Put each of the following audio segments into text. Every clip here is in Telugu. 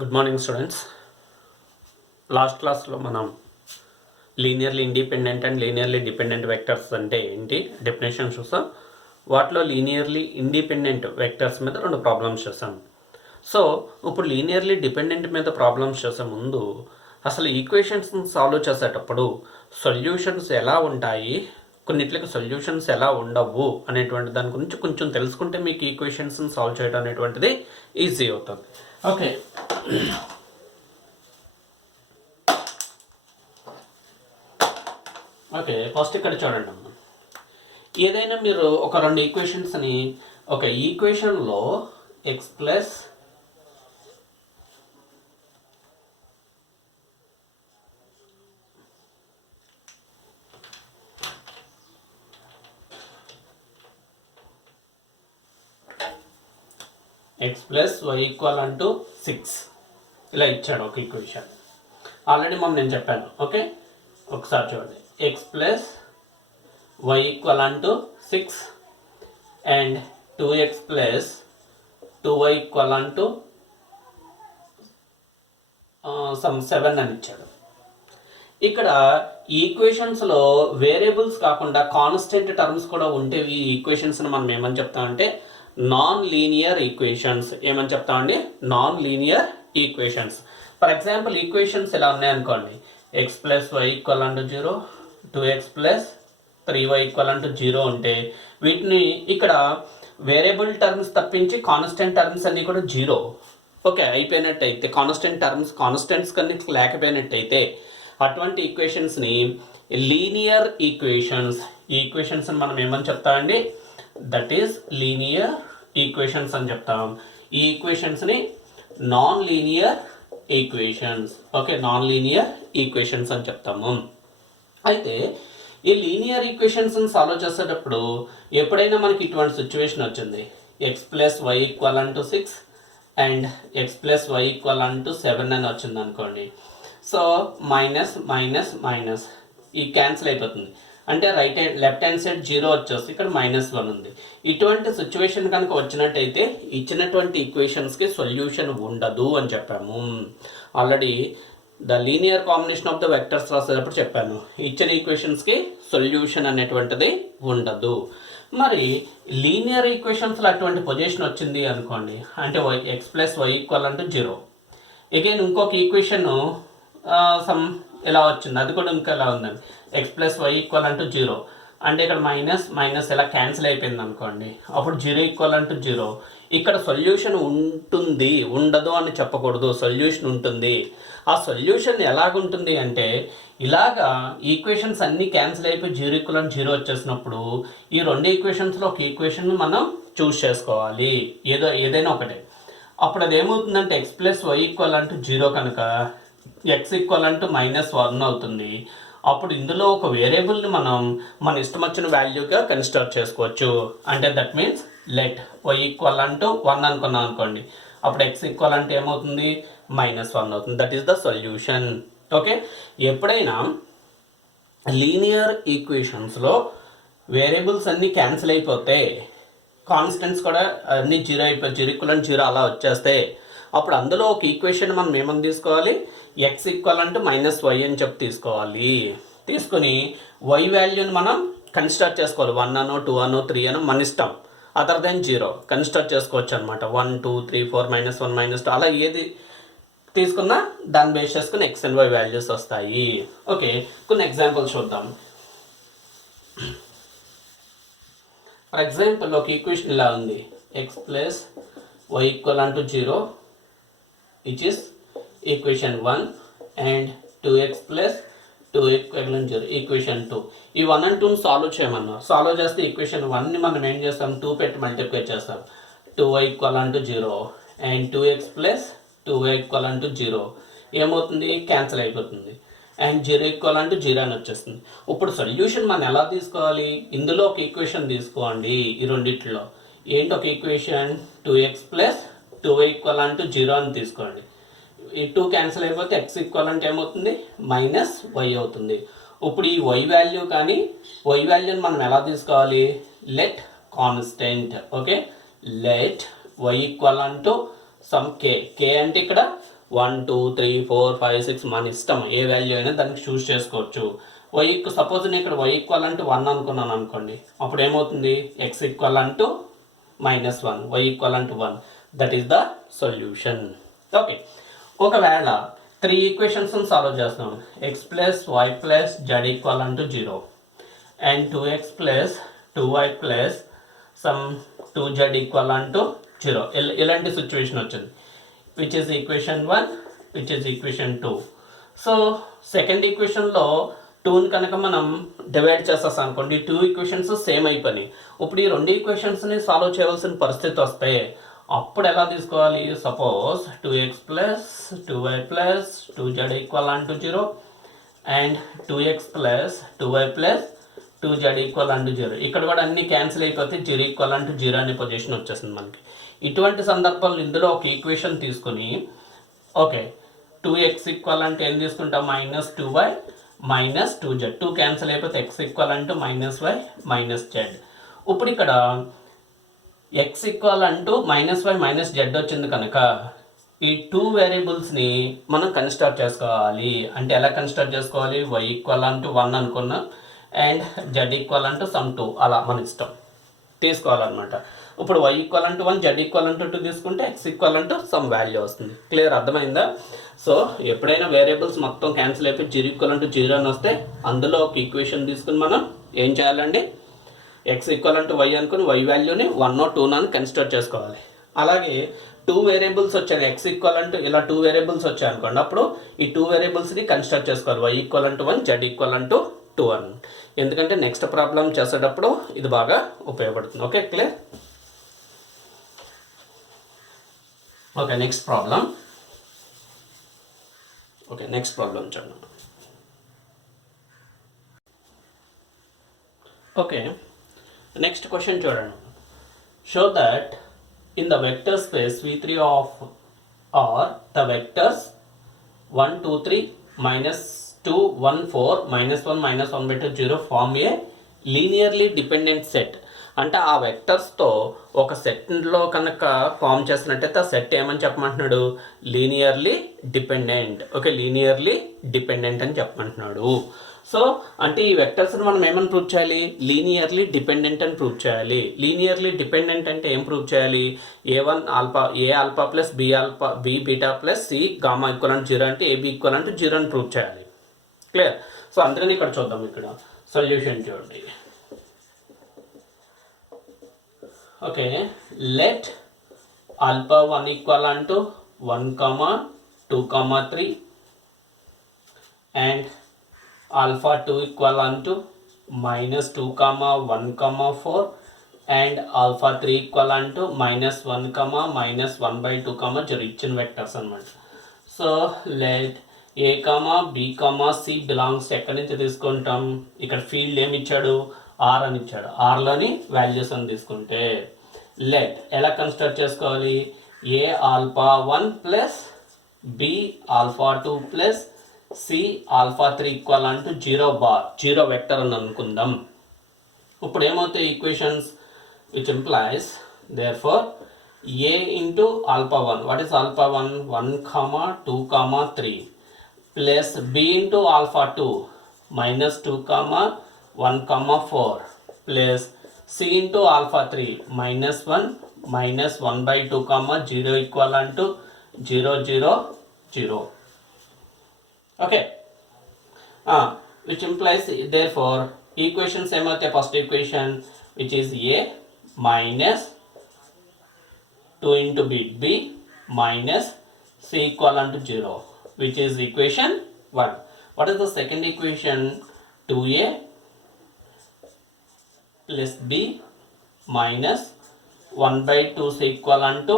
Good morning students. లాస్ట్ క్లాస్లో మనం linearly independent and linearly dependent vectors అంటే ఏంటి డెఫినేషన్ చూసాం. వాటిలో లీనియర్లీ ఇండిపెండెంట్ వెక్టర్స్ మీద 2 ప్రాబ్లమ్స్ చేసాం. సో ఇప్పుడు లీనియర్లీ డిపెండెంట్ మీద ప్రాబ్లమ్స్ చేసే ముందు అసలు ఈక్వేషన్స్ని సాల్వ్ చేసేటప్పుడు సొల్యూషన్స్ ఎలా ఉంటాయి, కొన్నిట్లకి సొల్యూషన్స్ ఎలా ఉండవు అనేటువంటి దాని గురించి కొంచెం తెలుసుకుంటే మీకు ఈక్వేషన్స్ని సాల్వ్ చేయడం అనేటువంటిది ఈజీ అవుతుంది. ఓకే, ఫస్ట్ ఇక్కడ చూడండి అమ్మ. ఏదైనా మీరు ఒక 2 ఈక్వేషన్స్ని ఒక ఈక్వేషన్లో ఎక్స్ ప్లస్ y ఈక్వల్ అంటూ 6 ఇలా ఇచ్చాడు ఒక ఈక్వేషన్. ఆల్రెడీ నేను చెప్పాను. ఓకే, ఒకసారి చూడండి. x ప్లస్ y ఈక్వల్ అంటూ 6 and 2x plus 2y equal అంటూ 7 అని ఇచ్చాడు. ఇక్కడ ఈక్వేషన్స్లో వేరియబుల్స్ కాకుండా కాన్స్టెంట్ టర్మ్స్ కూడా ఉంటే ఈ ఈక్వేషన్స్ని మనం ఏమని చెప్తామంటే నాన్ లీనియర్ ఈక్వేషన్స్. ఏమని చెప్తామండి? Non linear equations. For example equations ఎలా ఉన్నాయనుకోండి. ఎక్స్ ప్లస్ వై ఈక్వల్ అంటూ 0, 2x ప్లస్ 3y ఈక్వల్ అంటూ 0 ఉంటే వీటిని ఇక్కడ వేరియబుల్ టర్మ్స్ తప్పించి కాన్స్టెంట్ టర్మ్స్ అన్నీ కూడా 0 ఓకే అయిపోయినట్టయితే, కాన్స్టెంట్స్ కన్నీ లేకపోయినట్టయితే అటువంటి ఈక్వేషన్స్ని లీనియర్ ఈక్వేషన్స్. ఈ ఈక్వేషన్స్ని మనం ఏమని చెప్తామండి? దట్ ఈస్ లీనియర్ ఈక్వేషన్స్ అని చెప్తాం. ఈ ఈక్వేషన్స్ని non linear equations. Okay, non linear equations అని చెప్తాము. అయితే ఈ లీనియర్ ఈక్వేషన్స్ని సాల్వ్ చేసేటప్పుడు ఎప్పుడైనా మనకి ఇటువంటి సిచ్యువేషన్ వచ్చింది, ఎక్స్ ప్లస్ వై ఈక్వల్ అంటూ 6 and x plus y equal అంటూ 7 అని వచ్చింది అనుకోండి. సో మైనస్ మైనస్ మైనస్ ఈ క్యాన్సిల్ అయిపోతుంది. అంటే లెఫ్ట్ హ్యాండ్ సైడ్ 0 వచ్చేసి ఇక్కడ -1 ఉంది. ఇటువంటి సిచ్యువేషన్ కనుక వచ్చినట్టయితే ఇచ్చినటువంటి ఈక్వేషన్స్కి సొల్యూషన్ ఉండదు అని చెప్పాము. Already the linear combination of the vectors రాసేటప్పుడు చెప్పాను, ఇచ్చిన ఈక్వేషన్స్కి సొల్యూషన్ అనేటువంటిది ఉండదు. మరి లీనియర్ ఈక్వేషన్స్లో అటువంటి పొజిషన్ వచ్చింది అనుకోండి, అంటే ఎక్స్ ప్లస్ వై ఈక్వల్ అంటూ 0. అగైన్ ఇంకొక ఈక్వేషన్ ఇలా వచ్చింది, అది కూడా ఇంకా ఎలా ఉందండి, ఎక్స్ ప్లస్ వై ఈక్వల్ అంటూ 0 అంటే ఇక్కడ మైనస్ మైనస్ ఇలా క్యాన్సిల్ అయిపోయింది అనుకోండి. అప్పుడు 0 ఈక్వల్ అంటూ 0. ఇక్కడ సొల్యూషన్ ఉంటుంది, ఉండదు అని చెప్పకూడదు, సొల్యూషన్ ఉంటుంది. ఆ సొల్యూషన్ ఎలాగుంటుంది అంటే ఇలాగా ఈక్వేషన్స్ అన్నీ క్యాన్సిల్ అయిపోయి 0 ఈక్వల్ అంటూ 0 వచ్చేసినప్పుడు ఈ 2 ఈక్వేషన్స్లో ఒక ఈక్వేషన్ మనం చూస్ చేసుకోవాలి, ఏదైనా ఒకటే. అప్పుడు అది ఏమవుతుందంటే ఎక్స్ ప్లస్ వై ఈక్వల్ అంటూ 0 కనుక ఎక్స్ ఈక్వల్ అంటూ -1 అవుతుంది. అప్పుడు ఇందులో ఒక వేరియబుల్ని మనం మన ఇష్టం వచ్చిన వాల్యూగా కన్సిడర్ చేసుకోవచ్చు. అంటే that means let y equal అంటూ 1 అనుకున్నాం అనుకోండి, అప్పుడు ఎక్స్ ఈక్వల్ అంటే ఏమవుతుంది? -1 అవుతుంది. That is the solution. Okay, ఎప్పుడైనా లీనియర్ ఈక్వేషన్స్లో వేరియబుల్స్ అన్నీ క్యాన్సిల్ అయిపోతే కాన్స్టెంట్స్ కూడా అన్నీ 0 అయిపోయి 0 ఈక్వల్ అంటూ 0 అలా వచ్చేస్తే అప్పుడు అందులో ఒక ఈక్వేషన్ మనం ఏమని తీసుకోవాలి? ఎక్స్ ఈక్వల్ అంటూ -y అని చెప్పి తీసుకోవాలి. తీసుకుని y వాల్యూని మనం కన్సిడర్ చేసుకోవాలి. 1 అనో 2 అనో 3 అనో మన ఇష్టం, అదర్ దెన్ 0 కన్సిడర్ చేసుకోవచ్చు అనమాట. 1 2 3 4 -1 -2 అలా ఏది తీసుకున్నా దాన్ని బేస్ చేసుకుని ఎక్స్ అండ్ వై వాల్యూస్ వస్తాయి. ఓకే, కొన్ని ఎగ్జాంపుల్స్ చూద్దాం. ఫర్ ఎగ్జాంపుల్ ఒక ఈక్వేషన్ ఇలా ఉంది, ఎక్స్ ప్లస్ వై ఈక్వల్ అంటూ 0 which is equation 1 and 2x plus 2y equal 0 equation 2. ఈ 1 and 2 సాల్వ్ చేయమన్నారు. సాల్వ్ చేస్తే ఈక్వేషన్ 1ని మనం ఏం చేస్తాం? 2 పెట్టి మల్టిప్లై చేస్తాం. 2y ఈక్వల్ అంటూ 0 and 2x plus 2y equal అంటూ 0 ఏమవుతుంది? క్యాన్సిల్ అయిపోతుంది. అండ్ 0 ఈక్వల్ అంటూ 0 అని వచ్చేస్తుంది. ఇప్పుడు సొల్యూషన్ మనం ఎలా తీసుకోవాలి? ఇందులో ఒక ఈక్వేషన్ తీసుకోండి. ఈ రెండిట్లో ఏంటి ఒక equation? 2x plus 2y equal అంటూ 0 అని తీసుకోండి. ఈ 2 క్యాన్సిల్ అయిపోతే ఎక్స్ ఈక్వల్ అంటే ఏమవుతుంది? -y అవుతుంది. ఇప్పుడు ఈ y వాల్యూ కానీ y వాల్యూని మనం ఎలా తీసుకోవాలి? Let constant. Okay, let y equal అంటూ సమ్ k. k అంటే ఇక్కడ 1 2 3 4 5 6 మన ఇష్టం, ఏ వాల్యూ అయినా దానికి చూస్ చేసుకోవచ్చు. సపోజ్ నేను ఇక్కడ y ఈక్వల్ 1 అనుకున్నాను అనుకోండి, అప్పుడు ఏమవుతుంది, x equal -1, y equal 1. That is the solution. Okay, ఒకవేళ 3 ఈక్వేషన్స్ సాల్వ్ చేస్తున్నాం, x plus y plus z equal 0 and 2x plus 2y plus some 2z equal 0. ఇలాంటి సిచ్యువేషన్ వచ్చింది, which is equation 1, which is equation 2. So second ఈక్వేషన్లో 2ని కనుక మనం డివైడ్ చేస్తాం అనుకోండి, 2 ఈక్వేషన్స్ సేమ్ అయిపోయినాయి. ఇప్పుడు ఈ 2 ఈక్వేషన్స్ని సాల్వ్ చేయవలసిన పరిస్థితి వస్తే అప్పుడు ఎలా తీసుకోవాలి, suppose 2x plus 2y plus 2z equal 0 and 2x plus 2y plus 2z equal 0. ఇక్కడ కూడా అన్ని క్యాన్సిల్ అయిపోతే 0 ఈక్వల్ 0 అనే పొజిషన్ వచ్చేసింది మనకి. ఇటువంటి సందర్భాలు ఇందులో ఒక ఈక్వేషన్ తీసుకుని, ఓకే 2x ఈక్వల్ ఏం తీసుకుంటాం, -2y మైనస్ 2z, 2 క్యాన్సిల్ అయిపోతే x equal -y minus z. ఇప్పుడు ఇక్కడ x ఈక్వల్ -y -z వచ్చింది కనుక ఈ 2 వేరియబుల్స్ని మనం కన్స్ట్రక్ట్ చేసుకోవాలి. అంటే ఎలా కన్స్ట్రక్ట్ చేసుకోవాలి, y ఈక్వల్ 1 అనుకున్నాం అండ్ z ఈక్వల్ సమ్ 2, అలా మన ఇష్టం తీసుకోవాలన్నమాట. ఇప్పుడు y ఈక్వల్ 1, z ఈక్వల్ 2 తీసుకుంటే x ఈక్వల్ సమ్ వాల్యూ వస్తుంది. క్లియర్, అర్థమైందా? సో ఎప్పుడైనా వేరియబుల్స్ మొత్తం క్యాన్సిల్ అయిపోయి 0 ఈక్వల్ 0 అని వస్తే అందులో ఒక ఈక్వేషన్ తీసుకుని మనం ఏం చేయాలండి, x ఈక్వల్ y అనుకుని y వాల్యూని 1 2 అని కన్సిడర్ చేసుకోవాలి. అలాగే 2 వేరియబుల్స్ వచ్చాయి, x ఈక్వల్ ఇలా 2 వేరియబుల్స్ వచ్చాయి అనుకోండి, అప్పుడు ఈ 2 వేరియబుల్స్ని కన్సిడర్ చేసుకోవాలి, y ఈక్వల్ 1, z ఈక్వల్ 2 అని. ఎందుకంటే నెక్స్ట్ ప్రాబ్లం చేసేటప్పుడు ఇది బాగా ఉపయోగపడుతుంది. Okay, clear? Okay, next problem చూడండి. ఓకే, నెక్స్ట్ క్వశ్చన్ చూడండి. Show that in the vector space V3 of R the vectors 1 2 3 -2 1 4 -1 -1/2 0 form a linearly dependent set. అంటే ఆ వెక్టర్స్తో ఒక సెట్లో కనుక ఫామ్ చేస్తున్నట్టయితే ఆ సెట్ ఏమని చెప్పమంటున్నాడు, linearly dependent. Okay, linearly dependent అని చెప్పమంటున్నాడు. సో అంటే ఈ వెక్టర్స్ని మనం ఏమని ప్రూవ్ చేయాలి, లీనియర్లీ డిపెండెంట్ అని ప్రూవ్ చేయాలి. లీనియర్లీ డిపెండెంట్ అంటే ఏం ప్రూవ్ చేయాలి, a alpha plus b beta plus c gamma equal 0 అంటే ఏబి ఈక్వల్ 0 అని ప్రూవ్ చేయాలి. క్లియర్? సో అందుకని ఇక్కడ చూద్దాం, ఇక్కడ సొల్యూషన్ చూడండి. Okay, let alpha 1 equal 1, 2, 3 and alpha 2 equal -2, -1, 4 and alpha 3 equal -1, -1/2, 0 ఇచ్చిన వెక్టర్స్ అనమాట. So let A B C belongs ఎక్కడి నుంచి తీసుకుంటాం, ఇక్కడ ఫీల్డ్ ఏమి ఇచ్చాడు, ఆర్ అని ఇచ్చాడు, ఆర్లోని వాల్యూస్ అని తీసుకుంటే లెట్ ఎలా కన్స్ట్రక్ట్ చేసుకోవాలి, a alpha 1 plus b alpha 2 plus c alpha 3 equal 0 vector అని అనుకుందాం. ఇప్పుడు ఏమవుతాయి equations, which implies therefore a into alpha 1, what is alpha 1, 1, 2, 3 plus B into alpha 2 -2, 1, 4 plus C into alpha 3 -1, -1/2, 0 equal 0, 0, 0. Okay, which implies therefore equations ఏమవుతాయి, first equation which is A minus 2 into b minus c equal to 0, which is equation 1. What is the second equation, 2a plus b minus 1/2 c equal to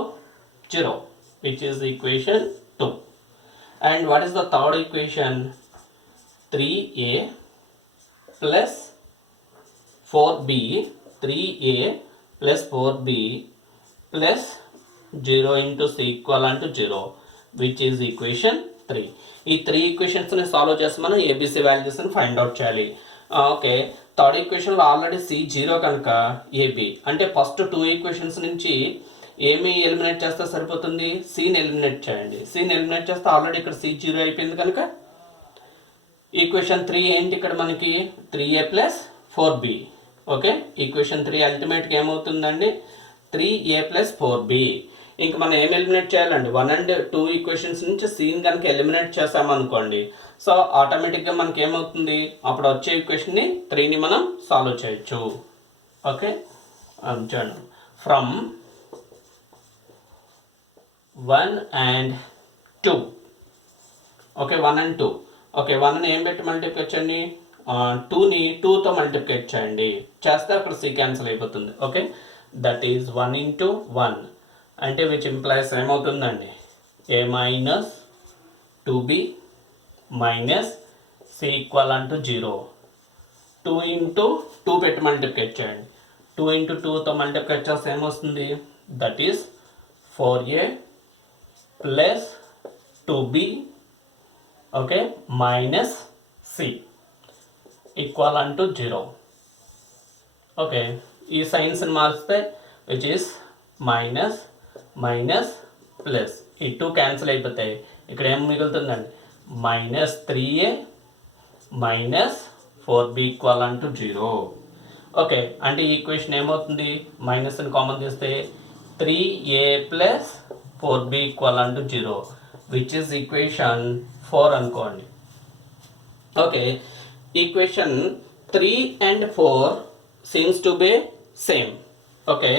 0, which is equation 2. And what is the third equation, 3a plus 4b, 3a plus 4b plus 0 into c equal to 0, which is equation 3. ఈ 3 ఈక్వేషన్స్ని సాల్వ్ చేసి మనం ఏబిసి వాల్యూస్ని ఫైండ్ అవుట్ చేయాలి. ఓకే, థర్డ్ ఈక్వేషన్లో ఆల్రెడీ సి 0 కనుక ఏబి అంటే ఫస్ట్ 2 ఈక్వేషన్స్ నుంచి ఏమి ఎలిమినేట్ చేస్తే సరిపోతుంది, సిని ఎలిమినేట్ చేయండి. సిని ఎలిమినేట్ చేస్తే ఆల్రెడీ ఇక్కడ సి 0 అయిపోయింది కనుక ఈక్వేషన్ 3 ఏంటి ఇక్కడ మనకి 3a + 4b. ఓకే, ఈక్వేషన్ 3 అల్టిమేట్గా ఏమవుతుందండి 3a + 4b. ఇంక మనం ఏం ఎలిమినేట్ చేయాలండి 1 and 2 ఈక్వేషన్స్ నుంచి సిని కనుక ఎలిమినేట్ చేసామనుకోండి, సో ఆటోమేటిక్గా మనకి ఏమవుతుంది అప్పుడు వచ్చే ఈక్వేషన్ని 3ని మనం సాల్వ్ చేయొచ్చు. ఓకే, చూడండి from 1 and 2. Okay, 1 and 2. Okay, 1ని ఏం పెట్టి మల్టిప్లికేట్ చేయండి, 2ని 2తో మల్టిప్లికేట్ చేయండి. చేస్తే అక్కడ సి క్యాన్సిల్ అయిపోతుంది. ఓకే, దట్ ఈజ్ 1 × 1 అంటే విచ్ ఇంప్లైస్ ఏమవుతుందండి a - 2b మైనస్ సి = 0. 2 × 2 పెట్టి మల్టిప్లికేట్ చేయండి. 2 × 2తో మల్టిప్లికేట్ చేస్తే ఏమొస్తుంది, that is 4a + 2b okay minus C = 0. Okay, ఈ సైన్స్ని మార్చితే which is minus minus plus, ఈ 2 క్యాన్సిల్ అయిపోతాయి. ఇక్కడ ఏం మిగులుతుందండి -3a - 4b = 0. ఓకే, అంటే ఈ ఈక్వేషన్ ఏమవుతుంది మైనస్ని కామన్ తీస్తే 3a + 4b = 0 which is equation 4 అనుకోండి. Okay, equation 3 and 4 seems to be same. Okay,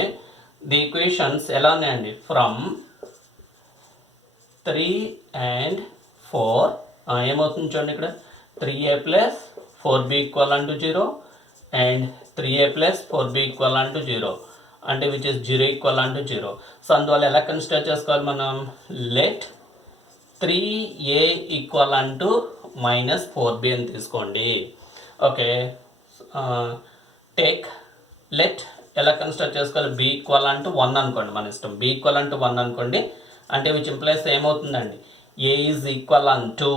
the equations ఎలా ఉన్నాయండి ఫ్రమ్ 3 and 4 ఏమవుతుంది చూడండి ఇక్కడ 3a + 4b = 0 and 3a + 4b = 0 అంటే విచ్ ఇస్ 0 = 0. సో అందువల్ల ఎలా కన్సిడర్ చేసుకోవాలి మనం, లెట్ 3a = -4b అని తీసుకోండి. ఓకే, టేక్ లెట్ ఎలా కన్సిడర్ చేసుకోవాలి, b = 1 అనుకోండి, మన ఇష్టం. b = 1 అనుకోండి అంటే విచ్ ఇంప్లైస్ ఏమవుతుందండి a is equal to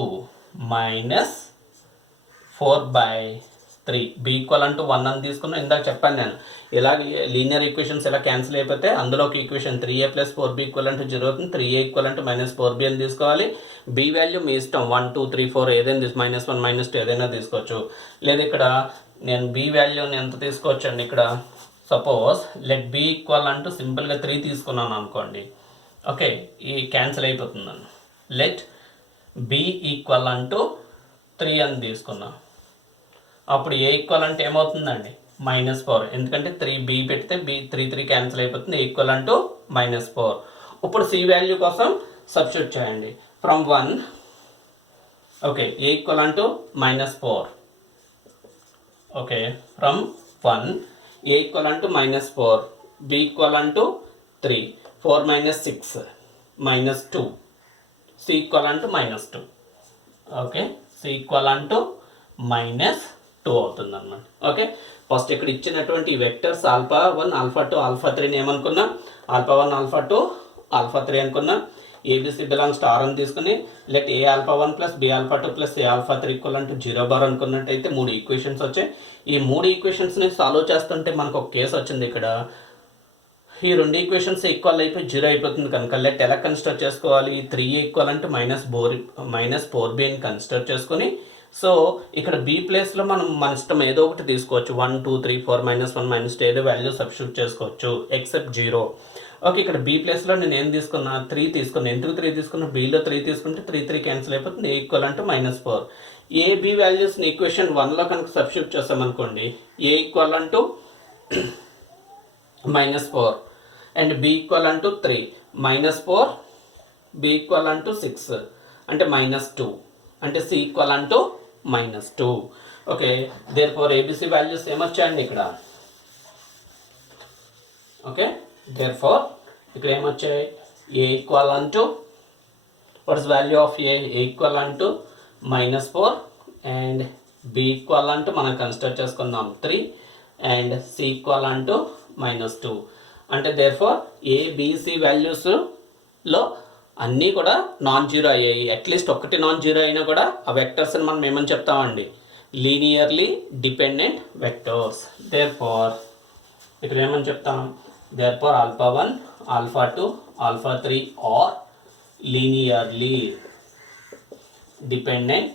-4/3. b = 1 అని తీసుకున్నాం. ఇందాక చెప్పాను నేను ఇలాగ లీనియర్ ఈక్వేషన్స్ ఎలా క్యాన్సిల్ అయిపోతే అందులో ఒక ఈక్వేషన్ 3a + 4b = 0 అవుతుంది. 3a = -4b అని తీసుకోవాలి. b వాల్యూ మీ ఇష్టం 1 2 3 4 ఏదైనా -1 -2 ఏదైనా తీసుకోవచ్చు. లేదా ఇక్కడ నేను b వాల్యూని ఎంత తీసుకోవచ్చు అండి, ఇక్కడ సపోజ్ లెట్ b = సింపుల్గా 3 తీసుకున్నాను అనుకోండి. ఓకే, ఈ క్యాన్సిల్ అయిపోతుందండి. లెట్ b = 3 అని తీసుకున్నాం. అప్పుడు a ఈక్వల్ ఏమవుతుందండి -4, ఎందుకంటే 3b పెడితే b 3 క్యాన్సిల్ అయిపోతుంది. a = -4. ఇప్పుడు c వాల్యూ కోసం సబ్స్టిట్యూట్ చేయండి. From 1 okay a = -4. Okay, from 1 a = -4, b = 3, 4 - 6 -2, c = -2. Okay, c = -2 అవుతుంది అన్నమాట. ఓకే, ఫస్ట్ ఇక్కడ ఇచ్చినటువంటి వెక్టర్స్ α1 α2 α3 ఏమనుకున్నా, α1 α2 α3 అనుకున్నా. ABC బిలాంగ్స్ టు R అని తీసుకుని let a α1 + b α2 + a α3 = 0 bar అనుకున్నట్టయితే 3 equations వచ్చాయి. ఈ 3 ఈక్వేషన్స్ని సాల్వ్ చేస్తుంటే మనకు ఒక కేసు వచ్చింది. ఇక్కడ ఈ 2 ఈక్వేషన్స్ ఈక్వల్ అయిపోయి 0 అయిపోతుంది కనుక లెట్ ఎలా కన్సిడర్ చేసుకోవాలి, 3a = -4b అని కన్సిడర్ చేసుకొని, సో ఇక్కడ b ప్లేస్లో మనం మన ఇష్టం ఏదో ఒకటి తీసుకోవచ్చు. 1 2 3 4 -1 -2 ఏదో వాల్యూ సబ్స్టిట్యూట్ చేసుకోవచ్చు ఎక్సెప్ట్ 0. ఓకే, ఇక్కడ b ప్లేస్లో నేను ఏం తీసుకున్నా 3 తీసుకున్నా. ఎందుకు 3 తీసుకున్నా, bలో 3 తీసుకుంటే 3 క్యాన్సిల్ అయిపోతుంది. a = -4. a b వాల్యూస్ని ఈక్వేషన్ 1లో కనుక సబ్స్టిట్యూట్ చేసామనుకోండి, a = -4 అండ్ b = 3 -4 b = 6 అంటే -2 అంటే c = -2. Okay, therefore ABC values ఏమొచ్చాయండి ఇక్కడ. ఓకే, దేర్ఫోర్ ఇక్కడ ఏమొచ్చాయి, a = what is value of a = -4 and b = మనం కన్సిడర్ చేసుకుందాం 3 అండ్ c = -2. అంటే దేర్ఫోర్ ABC వాల్యూస్లో అన్నీ కూడా నాన్ జీరో అయ్యాయి. అట్లీస్ట్ ఒకటి నాన్ జీరో అయినా కూడా ఆ వెక్టర్స్ని మనం ఏమని చెప్తామండి, లీనియర్లీ డిపెండెంట్ వెక్టర్స్. దేర్ఫోర్ ఇక్కడ ఏమని చెప్తాం, therefore α1 alpha 2, alpha 3 are linearly dependent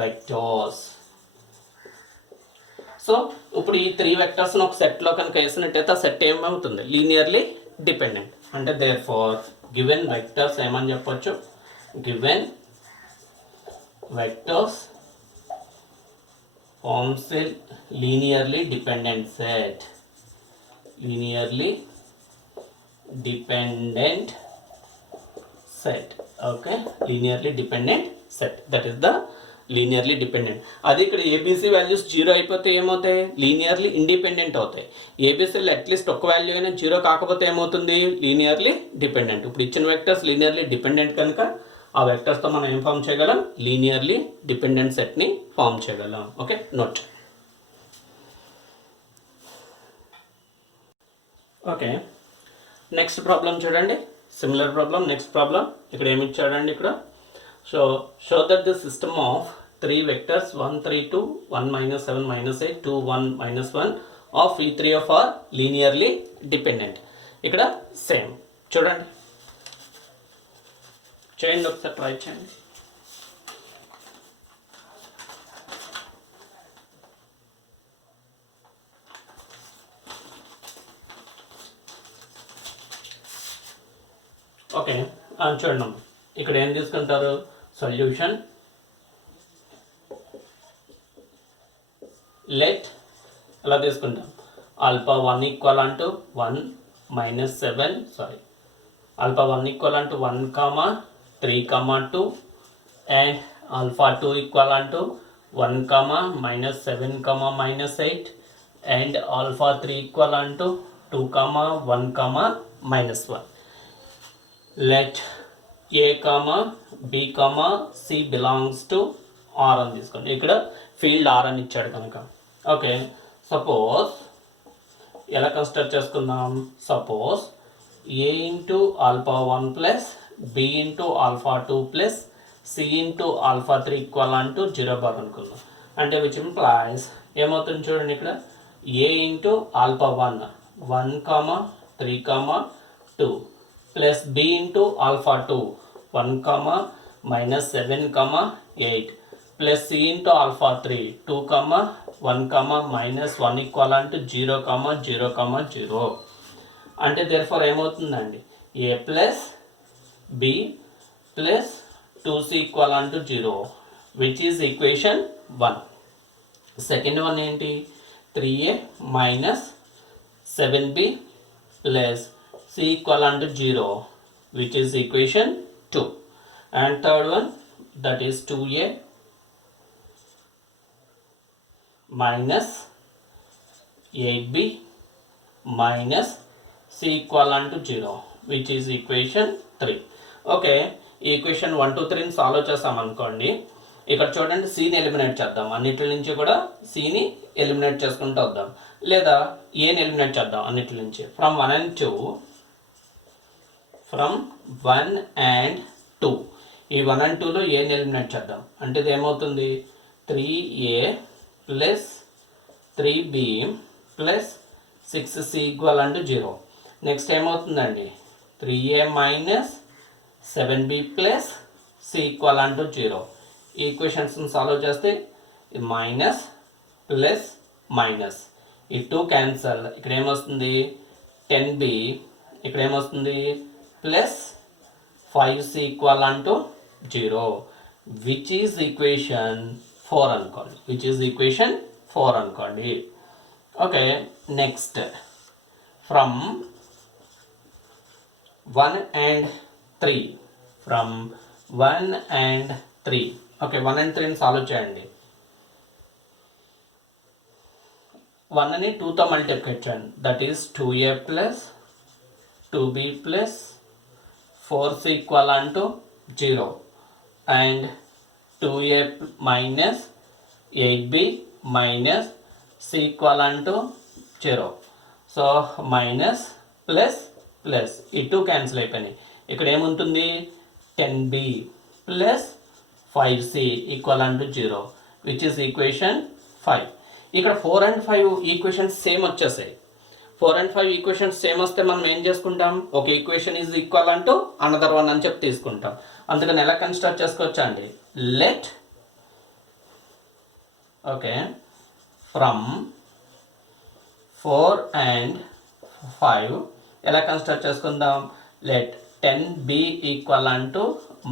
vectors. So ఇప్పుడు ఈ 3 వెక్టర్స్ని ఒక సెట్లో కనుక వేసినట్టయితే ఆ సెట్ ఏమవుతుంది, లీనియర్లీ డిపెండెంట్. అంటే దేర్ ఫార్ గివెన్ వెక్టర్స్ ఏమని చెప్పొచ్చు, given vectors forms a linearly dependent set. Linearly dependent set. Okay, linearly dependent set. That is the linearly dependent. అది ఇక్కడ ఏబిసి వాల్యూస్ 0 అయిపోతే ఏమవుతాయి, లీనియర్లీ ఇండిపెండెంట్ అవుతాయి. ఏబిసిలో అట్లీస్ట్ ఒక్క వాల్యూ అయినా 0 కాకపోతే ఏమవుతుంది, లీనియర్లీ డిపెండెంట్. ఇప్పుడు ఇచ్చిన వెక్టర్స్ లీనియర్లీ డిపెండెంట్ కనుక ఆ వెక్టర్స్తో మనం ఏం ఫామ్ చేయగలం, లీనియర్లీ డిపెండెంట్ సెట్ని ఫామ్ చేయగలం. Okay, note. Okay, next problem చూడండి, సిమిలర్ ప్రాబ్లం. నెక్స్ట్ ప్రాబ్లం ఇక్కడ ఏమి ఇచ్చాడండి, ఇక్కడ show that the system of 3 vectors 1 3 2 1 -7 -8 2 1 -1 of ఈ 3 ఆఫ్ ఆర్ లీనియర్లీ డిపెండెంట్. ఇక్కడ సేమ్ చూడండి, చేయండి ఒకసారి, ట్రై చేయండి. ఓకే, చూడండి ఇక్కడ ఏం తీసుకుంటారు, సొల్యూషన్ లెట్ ఎలా తీసుకుంటాం, ఆల్ఫా 1 ఈక్వల్ అంటూ 1 -7 సారీ ఆల్ఫా 1 ఈక్వల్ అంటూ 1, 3, 2 and alpha 2 equal to 1, -7, -8 and alpha 3 equal to 2, 1, -1. Let A, B, C belongs to R అని తీసుకోండి. ఇక్కడ ఫీల్డ్ R అని ఇచ్చాడు కనుక. ఓకే, సపోజ్ ఎలా కన్సిడర్ చేసుకుందాం, suppose A into alpha 1 plus B into alpha 2 plus C into alpha 3 equal to 0 bar అనుకుందాం. అంటే విచ్ ఇంప్లాయిస్ ఏమవుతుంది చూడండి, ఇక్కడ A into alpha 1 1, 3, 2 plus B into alpha 2 1, -7, 8 plus C into alpha 3 2, 1, -1 equal to 0, 0, 0. అంటే therefore ఏమవుతుందండి, A plus B plus 2C equal to 0, which is equation 1. Second one ఏంటి, 3A minus 7B plus C equal to 0, which is equation 2. And third one, that is 2A minus 8B minus C equal to 0, which is equation 3. Okay, equation 1 2 3ని సాల్వ్ చేస్తాం అనుకోండి. ఇక్కడ చూడండి, సిని ఎలిమినేట్ చేద్దాం, అన్నిటి నుంచి కూడా సిని ఎలిమినేట్ చేసుకుంటూ వద్దాం, లేదా ఏని ఎలిమినేట్ చేద్దాం అన్నిటి నుంచి. ఫ్రమ్ 1 and 2, ఫ్రమ్ 1 and 2 ఈ 1 and 2లో ఏని ఎలిమినేట్ చేద్దాం అంటే ఇది ఏమవుతుంది, 3A plus 3B plus 6C equal to 0. Next ఏమవుతుందండి, 3A minus 7B plus C equal to 0. ఈక్వేషన్స్ని సాల్వ్ చేస్తే మైనస్ ప్లస్ మైనస్ ఈ 2 క్యాన్సల్, ఇక్కడ ఏమొస్తుంది 10B, ఇక్కడ ఏమొస్తుంది plus 5C equal to 0, which is equation 4 అనుకోండి, విచ్ ఈజ్ ఈక్వేషన్ 4 అనుకోండి. Okay, next from 1 and 3, from 1 and 3. Okay, 1 and 3ని సాల్వ్ చేయండి. 1ని 2తో మల్టిప్లై చేయండి, that is 2A plus 2B plus 4C equal to 0 and 2A minus 8B minus C equal to 0. So minus plus plus ఈ 2 క్యాన్సిల్ అయిపోయినాయి. ఇక్కడ ఏముంటుంది 10B plus 5C equal to 0, which is equation 5. ఇక్కడ 4 and 5 ఈక్వేషన్స్ సేమ్ వచ్చేసాయి. 4 and 5 ఈక్వేషన్స్ సేమ్ వస్తే మనం ఏం చేసుకుంటాం, ఒక ఈక్వేషన్ ఈజ్ ఈక్వల్ అంటూ అనదర్ వన్ అని చెప్పి తీసుకుంటాం. అందుకని ఎలా కన్స్ట్రక్ట్ చేసుకోవచ్చా అండి, లెట్ ఓకే ఫ్రమ్ 4 and 5 ఎలా కన్స్ట్రక్ట్ చేసుకుందాం, లెట్ 10b ఈక్వల్ అంటూ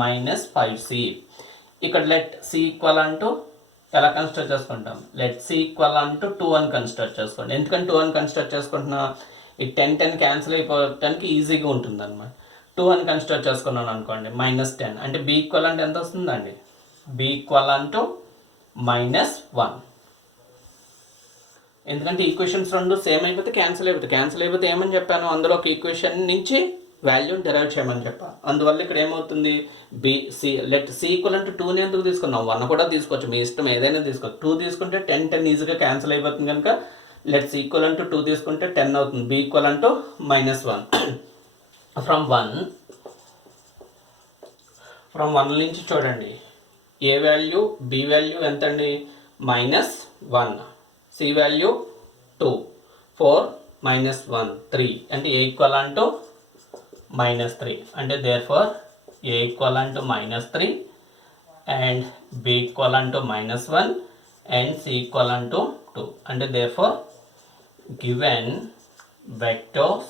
-5c. ఇక్కడ లెట్ c ఈక్వల్ అంటూ ఎలా కన్స్ట్రక్ట్ చేసుకుంటాం, లెట్ c ఈక్వల్ అంటూ 2 అని కన్స్ట్రక్ట్ చేసుకోండి. ఎందుకంటే 2 అని కన్స్ట్రక్ట్ చేసుకుంటున్నా, ఈ 10 క్యాన్సిల్ అయిపోవడానికి ఈజీగా ఉంటుంది అనమాట. 2 అని కన్స్ట్రక్ట్ చేసుకున్నాను అనుకోండి, -10 అంటే b ఈక్వల్ అంటే ఎంత వస్తుందండి, b ఈక్వల్ అంటూ -1. ఎందుకంటే ఈక్వేషన్స్ రెండు సేమ్ అయిపోతే క్యాన్సిల్ అయిపోతే ఏమని చెప్పాను, అందులో ఒక ఈక్వేషన్ నుంచి వాల్యూని డెరైవ్ చేయమని చెప్పాను. అందువల్ల ఇక్కడ ఏమవుతుంది, బి లెట్ సి ఈక్వల్ అంటే 2ని ఎందుకు తీసుకున్నాం, 1 కూడా తీసుకోవచ్చు, మీ ఇష్టం ఏదైనా తీసుకోవచ్చు. 2 తీసుకుంటే 10 ఈజీగా క్యాన్సిల్ అయిపోతుంది కనుక లెట్ సి ఈక్వల్ అంటూ 2 తీసుకుంటే 10 అవుతుంది. బి ఈక్వల్ అంటూ -1. ఫ్రమ్ 1 నుంచి చూడండి, ఏ వాల్యూ బి వాల్యూ ఎంత అండి, -1, సి వాల్యూ 2, 4 -1 3 అంటే ఏ ఈక్వల్ అంటూ -3 అంటే therefore a equal to -3 and b equal to -1 and c equal to 2 అంటే therefore given vectors,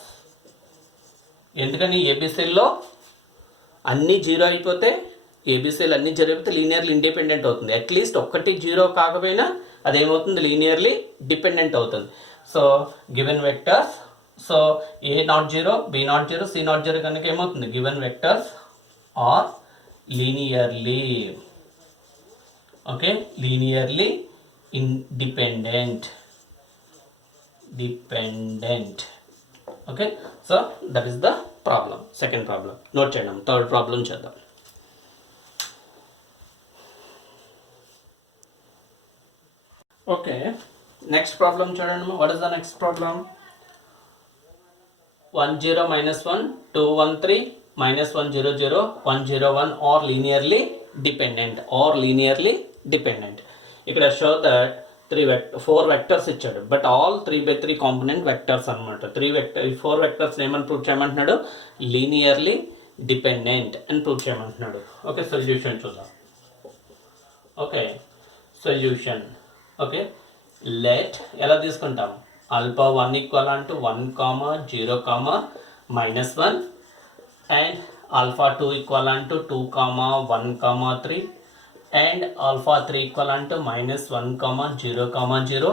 ఎందుకని ఏబిసిల్లో అన్నీ 0 అయిపోతే, ఏబిసిలు అన్నీ 0 అయిపోతే లీనియర్లీ ఇండిపెండెంట్ అవుతుంది. అట్లీస్ట్ ఒక్కటి 0 కాకపోయినా అదేమవుతుంది, లీనియర్లీ డిపెండెంట్ అవుతుంది. So given vectors, so A not 0, B not 0, C not 0 కనుక ఏమవుతుంది, given vectors are linearly okay linearly independent okay. So that is the problem. Second problem note చేయడం. థర్డ్ ప్రాబ్లం చేద్దాం. ఓకే, నెక్స్ట్ ప్రాబ్లం చూడండి. What is the next problem, 1 0 -1 2 1 3 -1 0 0 1 0 1 or linearly dependent. ఇక్కడ show that 4 vectors ఇచ్చాడు, బట్ ఆల్ 3/3 కాంపోనెంట్ వెక్టర్స్ అనమాట. 4 వెక్టర్స్ ఏమని ప్రూవ్ చేయమంటున్నాడు, లీనియర్లీ డిపెండెంట్ అని ప్రూవ్ చేయమంటున్నాడు. ఓకే, సొల్యూషన్ చూద్దాం. ఓకే, సొల్యూషన్ ఓకే, లెట్ ఎలా తీసుకుంటాం, alpha 1 equal to 1, 0, -1 and alpha 2 equal to 2, 1, 3 and alpha 3 equal to -1, 0, 0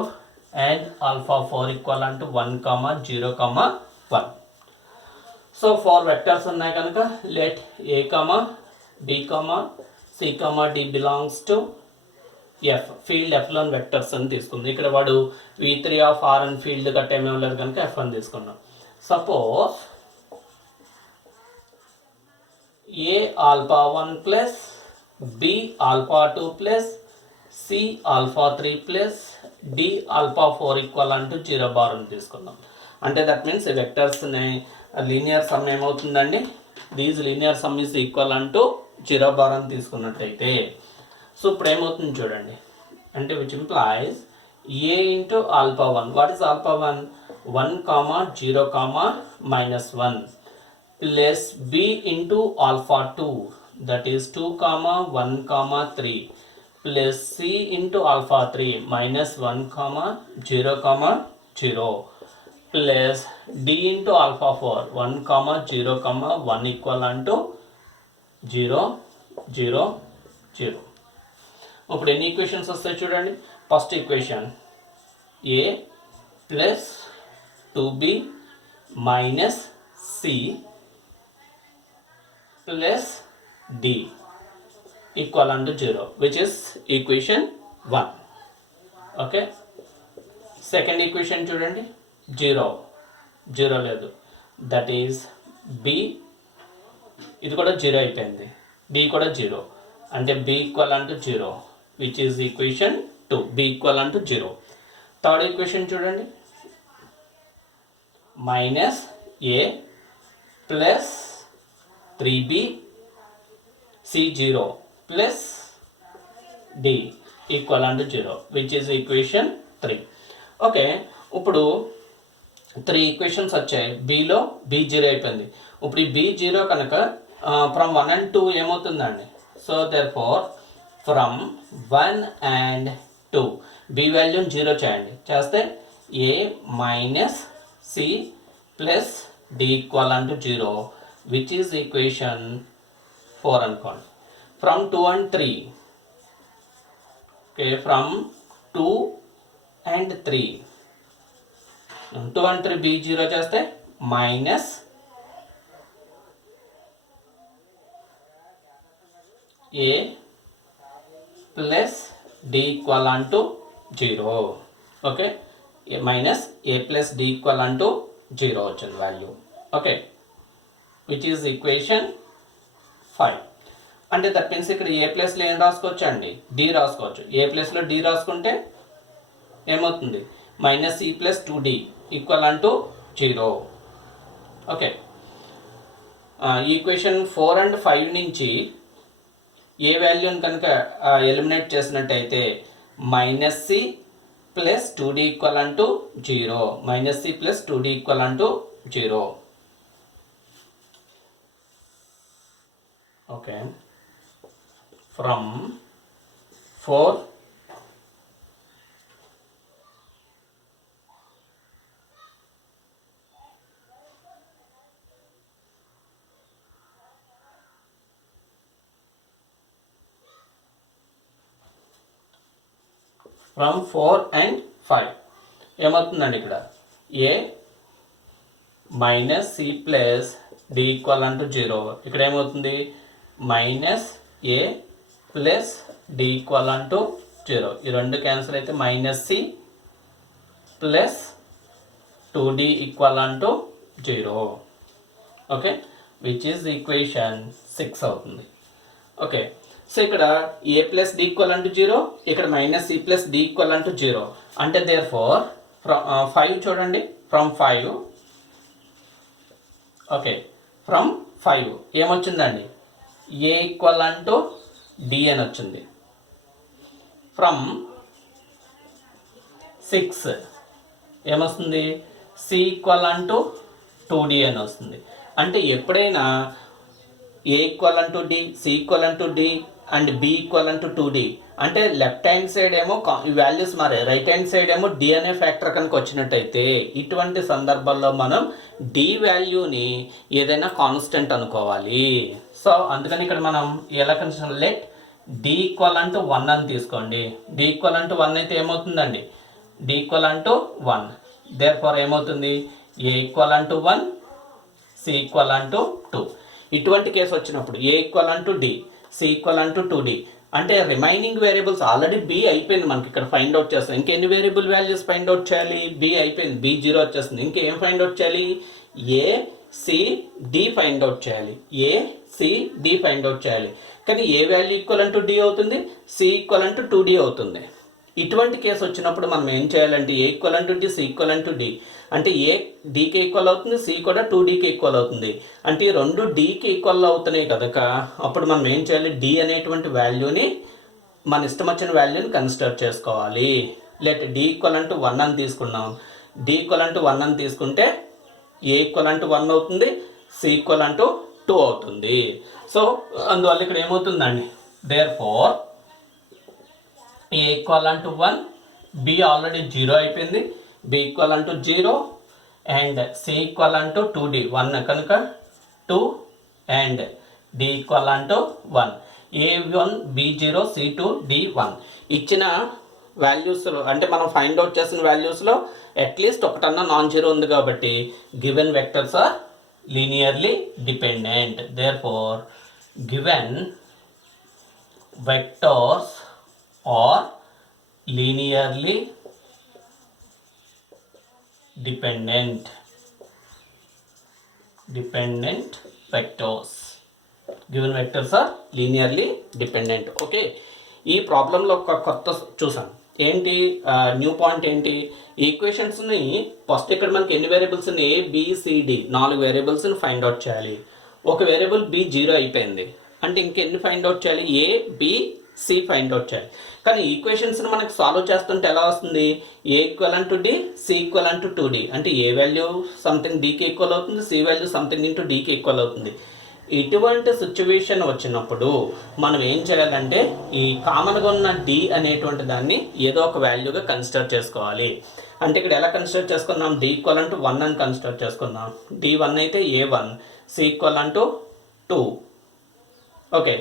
and alpha 4 equal to 1, 0, 1. So 4 vectors ఉన్నాయి కనుక let a, b, c, d belongs to F, field F1 vectors అని తీసుకుంది. ఇక్కడ వాడు V3 ఆఫ్ R అని ఫీల్డ్ గట్ట ఏమీ లేదు కనుక F1 తీసుకున్నాం. Suppose A alpha 1 plus B alpha 2 plus C alpha 3 plus D alpha 4 equal అంటూ 0 బార్ అని తీసుకుందాం. అంటే దట్ మీన్స్ ఈ వెక్టర్స్ని లీనియర్ సమ్ ఏమవుతుందండి, these linear some is equal అంటూ 0 బార్ అని తీసుకున్నట్లయితే, సో ఇప్పుడు ఏమవుతుంది చూడండి, అంటే which implies a into alpha 1. What is alpha 1, 1, 0, -1 plus b into alpha 2 that is 2, 1, 3 plus c into alpha 3 -1, 0, 0 plus d into alpha 4 1, 0, 1 equal అంటూ 0, 0, 0. ఇప్పుడు ఎన్ని ఈక్వేషన్స్ వస్తాయి చూడండి. First equation a plus 2b minus c plus d equal అంటూ 0 which is equation 1. Okay, second equation చూడండి, 0 లేదు, దట్ ఈస్ b, ఇది కూడా 0 అయిపోయింది, d కూడా 0 అంటే b ఈక్వల్ అంటూ 0 which is equation 2, b equal అంటూ 0. థర్డ్ ఈక్వేషన్ చూడండి, minus a plus 3b c 0 plus d equal అంటూ 0 విచ్ ఈస్ ఈక్వేషన్ 3. ఓకే, ఇప్పుడు 3 ఈక్వేషన్స్ వచ్చాయి. బీలో B0 అయిపోయింది. ఇప్పుడు ఈ B0 కనుక ఫ్రమ్ 1 and 2 ఏమవుతుందండి? సో దేర్ ఫోర్ ఫ్రమ్ 1 and 2 B వాల్యూని 0 చేయండి. చేస్తే A minus C plus D equal to 0 which is equation 4 అనుకోండి. From 2 and 3 okay, from 2 and 3 2 and 3 B0 చేస్తే minus A plus D equal to 0. Okay, minus A plus D equal to 0 వచ్చింది value. Okay, which is equation 5. అంటే దట్ మీన్స్ ఇక్కడ ఏ ప్లస్లో ఏం రాసుకోవచ్చు అండి? డి రాసుకోవచ్చు. ఏ ప్లస్లో డి రాసుకుంటే ఏమవుతుంది? Minus C plus 2D equal to 0. Okay, equation 4 and 5 నుంచి ఏ వాల్యూని కనుక ఎలిమినేట్ చేసినట్టయితే minus C plus 2D equal to 0. Minus C plus 2D equal to 0. Okay, from 4 from 4 and 5 ఏమవుతుందండి? ఇక్కడ a minus C plus D equal to 0. ఇక్కడ ఏమవుతుంది? Minus a plus D equal to 0. ఈ రెండు క్యాన్సిల్ అయితే minus C plus 2D equal to 0. Okay, which is equation 6 అవుతుంది. ఓకే, సో ఇక్కడ a plus D equal to 0, ఇక్కడ minus C plus D equal to 0. అంటే దేర్ ఫోర్ 5 చూడండి, ఫ్రమ్ 5 ఓకే, ఫ్రమ్ 5 ఏమొచ్చిందండి? ఏ ఈక్వల్ టు డి అని వచ్చింది. ఫ్రమ్ 6 ఏమొస్తుంది? సి ఈక్వల్ టు 2D అని వస్తుంది. అంటే ఎప్పుడైనా a equal to D, C equal to d and b equal to 2D అంటే లెఫ్ట్ హ్యాండ్ సైడ్ ఏమో వాల్యూస్ మారే, రైట్ హ్యాండ్ సైడ్ ఏమో డి అనే ఫ్యాక్టర్ కనుక వచ్చినట్టయితే ఇటువంటి సందర్భాల్లో మనం డి వాల్యూని ఏదైనా కాన్స్టెంట్ అనుకోవాలి. సో అందుకని ఇక్కడ మనం ఎలా consider let d equal to 1 అని తీసుకోండి. డి ఈక్వల్ టు 1 అయితే ఏమవుతుందండి? D equal to 1. Therefore ఏమవుతుంది? A equal to 1, C equal to 2. ఇటువంటి కేసు వచ్చినప్పుడు a equal to D, C equal to 2D అంటే రిమైనింగ్ వేరియబుల్స్ ఆల్రెడీ బి అయిపోయింది. మనకి ఇక్కడ ఫైండ్ అవుట్ చేస్తాం. ఇంకెన్ని వేరియబుల్ వాల్యూస్ ఫైండ్ అవుట్ చేయాలి? బి అయిపోయింది, B0 వచ్చేస్తుంది. ఇంకేం ఫైండ్ అవుట్ చేయాలి? A c d find out చేయాలి. A c d find out చేయాలి. కానీ a value equal to d అవుతుంది, సి ఈక్వల్ టు 2D అవుతుంది. ఇటువంటి కేసు వచ్చినప్పుడు మనం ఏం చేయాలంటే a equal to D, C equal to d అంటే ఏ డీకి ఈక్వల్ అవుతుంది, సి కూడా 2Dకి ఈక్వల్ అవుతుంది. అంటే ఈ రెండు డీకి ఈక్వల్ అవుతున్నాయి కనుక అప్పుడు మనం ఏం చేయాలి? డి అనేటువంటి వాల్యూని మన ఇష్టం వచ్చిన వాల్యూని కన్సిడర్ చేసుకోవాలి. లెట్ డి ఈక్వల్ టు 1 అని తీసుకున్నాం. డి ఈక్వల్ టు 1 అని తీసుకుంటే ఏ ఈక్వల్ టు 1 అవుతుంది, సి ఈక్వల్ టు 2 అవుతుంది. సో అందువల్ల ఇక్కడ ఏమవుతుందండి? Therefore A equal to 1, B already 0 అయిపోయింది, B equal to 0 and C equal to 2D 1 కనుక 2 and D equal to 1. A1 B0 C2 D1 ఇచ్చిన వాల్యూస్లో అంటే మనం ఫైండ్ అవుట్ చేసిన వాల్యూస్లో అట్లీస్ట్ ఒకటన్నా నాన్ జీరో ఉంది కాబట్టి given vectors are linearly dependent. Therefore given vectors are linearly dependent vectors. Given vectors are linearly dependent. Okay, ఈ ప్రాబ్లంలో ఒక కొత్త చూసాం. ఏంటి న్యూ పాయింట్ ఏంటి? ఈక్వేషన్స్ని ఫస్ట్ ఇక్కడ మనకి ఎన్ని వేరియబుల్స్ ఉన్నాయి? ABCD 4 వేరియబుల్స్ని ఫైండ్ అవుట్ చేయాలి. ఒక వేరియబుల్ B0 అయిపోయింది అంటే ఇంకెన్ని ఫైండ్ అవుట్ చేయాలి? A, B, C find out చేయాలి. కానీ ఈక్వేషన్స్ని మనకు సాల్వ్ చేస్తుంటే ఎలా వస్తుంది? A equal to D, C equal to 2d, అంటే ఏ వాల్యూ సంథింగ్ డికి ఈక్వల్ అవుతుంది, సి వాల్యూ సంథింగ్ ఇంటూ డికి ఈక్వల్ అవుతుంది. ఇటువంటి సిచ్యువేషన్ వచ్చినప్పుడు మనం ఏం చేయాలంటే ఈ కామన్గా ఉన్న డి అనేటువంటి దాన్ని ఏదో ఒక వాల్యూగా కన్సిడర్ చేసుకోవాలి. అంటే ఇక్కడ ఎలా కన్సిడర్ చేసుకున్నాం? డి ఈక్వల్ టు 1 అని కన్సిడర్ చేసుకున్నాం. D1 అయితే A1, C equal to 2. Okay,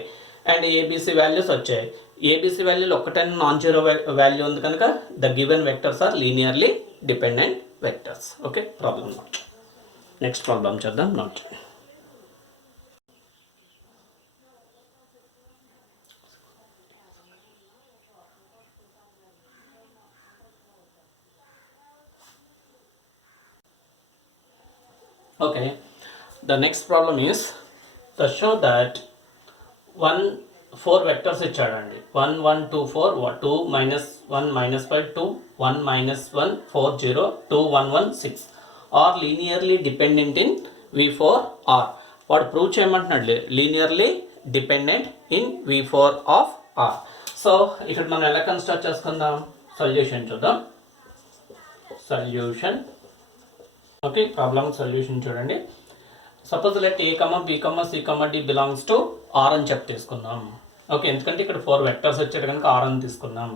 and ABC values వచ్చాయి. ఏబిసి వాల్యూలు ఒకటైనా నాన్ జీరో వాల్యూ ఉంది కనుక the given vectors are linearly dependent vectors. Okay, problem note. Next problem చేద్దాం. Note. Okay, the next problem is to show that 4 vectors ఇచ్చాడండి. 1 1 2 4 2 minus 1 minus 5 2 1 minus 1 4 0 2 1 1 6 are linearly dependent in V4 R. వాడు ప్రూవ్ చేయమంటున్నాడు linearly dependent in V4 of R. So ఇక్కడ మనం ఎలా కన్స్ట్రక్ట్ చేసుకుందాం? సొల్యూషన్ చూద్దాం. సొల్యూషన్. ఓకే, ప్రాబ్లం సొల్యూషన్ చూడండి. Suppose let A comma B comma C comma D belongs to R అని చెప్పి తీసుకుందాం. ఓకే, ఎందుకంటే ఇక్కడ 4 వెక్టర్స్ వచ్చాడు కనుక ఆర్ అని తీసుకున్నాం.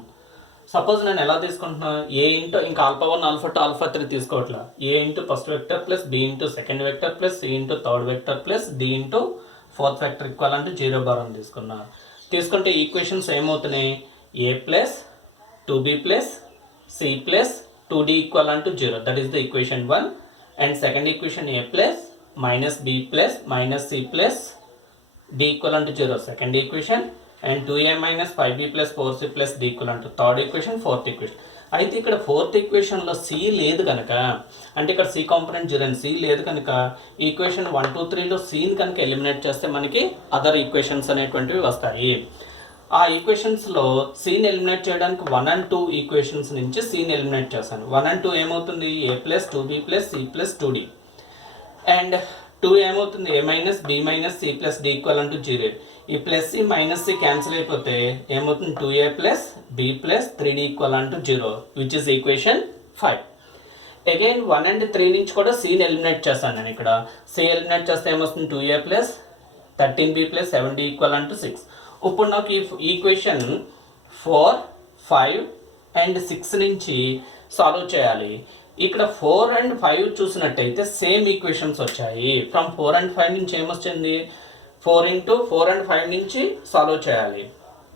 సపోజ్ నేను ఎలా తీసుకుంటున్నా? ఏ ఇంటూ ఇంకా ఆల్ఫా 1 ఆల్ఫా 2 ఆల్ఫా 3 తీసుకోవట్లా. A into first vector plus B into second vector plus C into third vector plus D into fourth vector equal అంటే 0 బార్ అని తీసుకున్నా. తీసుకుంటే ఈక్వేషన్స్ ఏమవుతున్నాయి? A plus 2b plus C plus 2d equal అంటే 0. That is the equation 1. And second equation a plus minus b plus minus c plus d equal to 0, second equation. And 2a minus 5b plus 4c plus d equal to third equation, fourth equation. అయితే ఇక్కడ ఫోర్త్ ఈక్వేషన్లో సి లేదు కనుక, అంటే ఇక్కడ సి కాంపోనెంట్ 0 సి లేదు కనుక ఈక్వేషన్ 1 2 3లో సిని కనుక ఎలిమినేట్ చేస్తే మనకి అదర్ ఈక్వేషన్స్ అనేటువంటివి వస్తాయి. ఆ ఈక్వేషన్స్లో సీని ఎలిమినేట్ చేయడానికి 1 and 2 ఈక్వేషన్స్ నుంచి సీని ఎలిమినేట్ చేశాను. 1 and 2 ఏమవుతుంది? A plus 2b plus C plus 2d. And 2 ఏమవుతుంది? A minus B minus C plus D equal to 0. ఈ plus C minus C cancel అయిపోతే ఏమవుతుంది? 2a plus B plus 3d equal to 0, which is equation 5. Again 1 and 3 నుంచి కూడా సీని ఎలిమినేట్ చేస్తాను నేను. ఇక్కడ సి ఎలిమినేట్ చేస్తే ఏమొస్తుంది? 2a plus 13b plus 7d equal to 6. ఇప్పుడు నాకు ఈ ఈక్వేషన్ 4 5 అండ్ 6 నుంచి సాల్వ్ చేయాలి. ఇక్కడ 4 and 5 చూసినట్టయితే సేమ్ ఈక్వేషన్స్ వచ్చాయి. ఫ్రమ్ 4 and 5 నుంచి ఏమొచ్చింది? 4 into 4 and 5 నుంచి సాల్వ్ చేయాలి.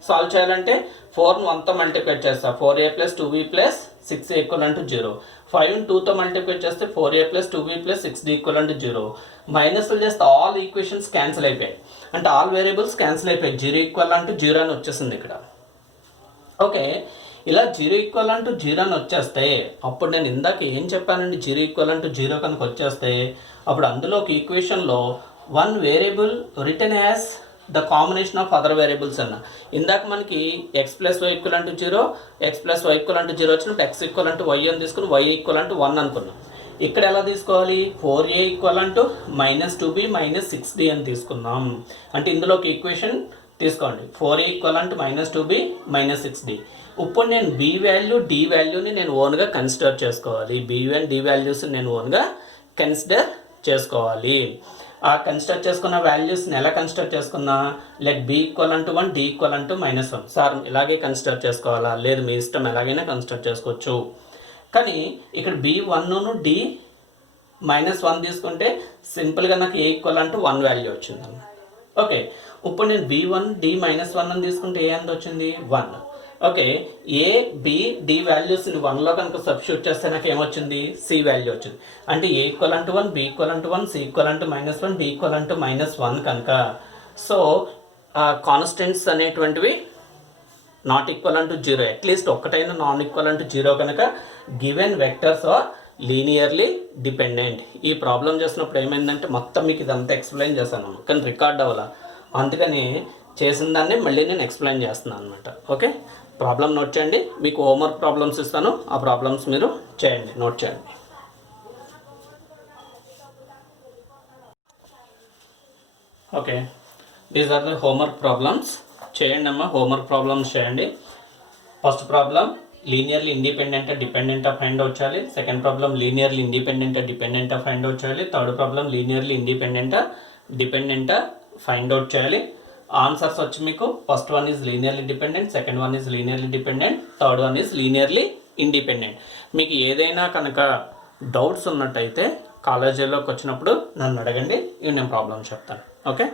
సాల్వ్ చేయాలంటే 4ను 1తో మల్టిప్లై చేస్తా. 4a plus 2b plus 6 equal to 0. 5ని 2తో మల్టిప్లై చేస్తే 4a plus 2b plus 6d equal to 0. మైనస్లు చేస్తే ఆల్ ఈక్వేషన్స్ క్యాన్సిల్ అయిపోయాయి. అంటే ఆల్ వేరియబుల్స్ క్యాన్సిల్ అయిపోయాయి. 0 ఈక్వల్ టు 0 అని వచ్చేసింది ఇక్కడ. ఓకే, ఇలా 0 ఈక్వల్ టు 0 అని వచ్చేస్తే అప్పుడు నేను ఇందాక ఏం చెప్పానండి? 0 ఈక్వల్ టు 0 కనుక వచ్చేస్తే అప్పుడు అందులో ఒక ఈక్వేషన్లో 1 variable written as the combination of other variables అన్న. ఇందాక మనకి x plus y equal to 0, x plus y equal to 0 వచ్చినప్పుడు ఎక్స్ ఈక్వల్ టు వై అని తీసుకుని వై ఈక్వల్ టు 1 అనుకున్నాం. ఇక్కడ ఎలా తీసుకోవాలి? 4a equal to minus 2b minus 6d అని తీసుకున్నాం. అంటే ఇందులో ఒక ఈక్వేషన్ తీసుకోండి. 4a equal to minus 2b minus 6d. ఇప్పుడు నేను b వాల్యూ d వాల్యూని నేను ఓన్గా కన్సిడర్ చేసుకోవాలి. b అండ్ d వాల్యూస్ని నేను ఓన్గా కన్సిడర్ చేసుకోవాలి. ఆ కన్సిడర్ చేసుకున్న వాల్యూస్ని ఎలా కన్సిడర్ చేసుకున్నా? Like b equal to 1 d equal to -1. Sir ఇలాగే కన్సిడర్ చేసుకోవాలా? లేదు, మీ ఇష్టం, ఎలాగైనా కన్సిడర్ చేసుకోవచ్చు. కానీ ఇక్కడ b1ను d -1 తీసుకుంటే సింపుల్గా నాకు a ఈక్వల్ టు 1 వాల్యూ వచ్చింది. ఓకే, ఇప్పుడు నేను b1 d -1 అని తీసుకుంటే ఏ ఎంత వచ్చింది? 1. ఓకే, ఏ బి డి వాల్యూస్ని 1లో కనుక సబ్స్టిట్యూట్ చేస్తే నాకు ఏమొచ్చింది? సి వాల్యూ వచ్చింది. అంటే A equal to 1, B equal to 1, C equal to -1, D equal to -1 కనుక సో కాన్స్టెంట్స్ అనేటువంటివి నాట్ ఈక్వల్ టు 0, అట్లీస్ట్ ఒక్కటైనా నాన్ ఈక్వల్ టు 0 కనుక given vectors are linearly dependent. ఈ ప్రాబ్లం చేసినప్పుడు ఏమైందంటే మొత్తం మీకు ఇదంతా ఎక్స్ప్లెయిన్ చేశాను కానీ రికార్డ్ అవ్వాలా, అందుకని చేసిన దాన్ని మళ్ళీ నేను ఎక్స్ప్లెయిన్ చేస్తున్నాను అనమాట. ఓకే, ప్రాబ్లం నోట్ చేయండి. మీకు హోంవర్క్ ప్రాబ్లమ్స్ ఇస్తాను, ఆ ప్రాబ్లమ్స్ మీరు చేయండి, నోట్ చేయండి. Okay, these are the homework problems. చేయండి అమ్మా, హోంవర్క్ ప్రాబ్లమ్స్ చేయండి. First problem linearly independent dependent find out చేయాలి. Second problem linearly independent dependent find out చేయాలి. Third problem linearly independent dependent find out చేయాలి. ఆన్సర్స్ వచ్చి మీకు first one is linearly dependent, second one is linearly dependent, third one is linearly independent. మీకు ఏదైనా కనుక డౌట్స్ ఉన్నట్టయితే కాలేజీలోకి వచ్చినప్పుడు నన్ను అడగండి, ఇవి నేను ప్రాబ్లమ్ చెప్తాను. ఓకే.